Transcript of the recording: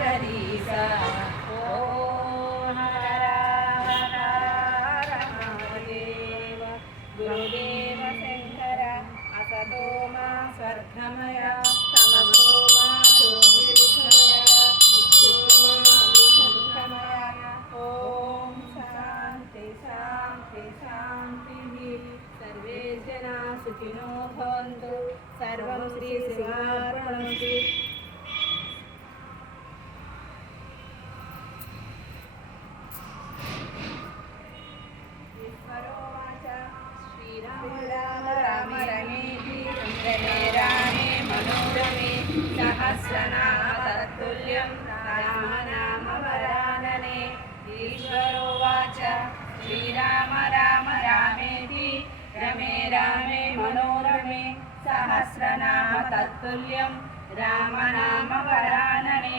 गरीसा ओम हर हर महादेव गुरुदेव शंकर असतो मा स्वर्गमय तमसो मा ज्योतिर्गमय मृत्योर्मा अमृतमय ओम शांति शांति शांति सर्वे जना सुखिनो भवन्तु सर्वं श्री शिवार्पणमस्तु श्रीराम राम राम रमेति रमे रामे मनोरमे सहस्रनाम तत्तुल्यं राम नाम वरानने ईश्वरोवाच श्रीराम राम रामेति रमे रामे मनोरमे सहस्रनाम तत्तुल्यं राम नाम वरानने।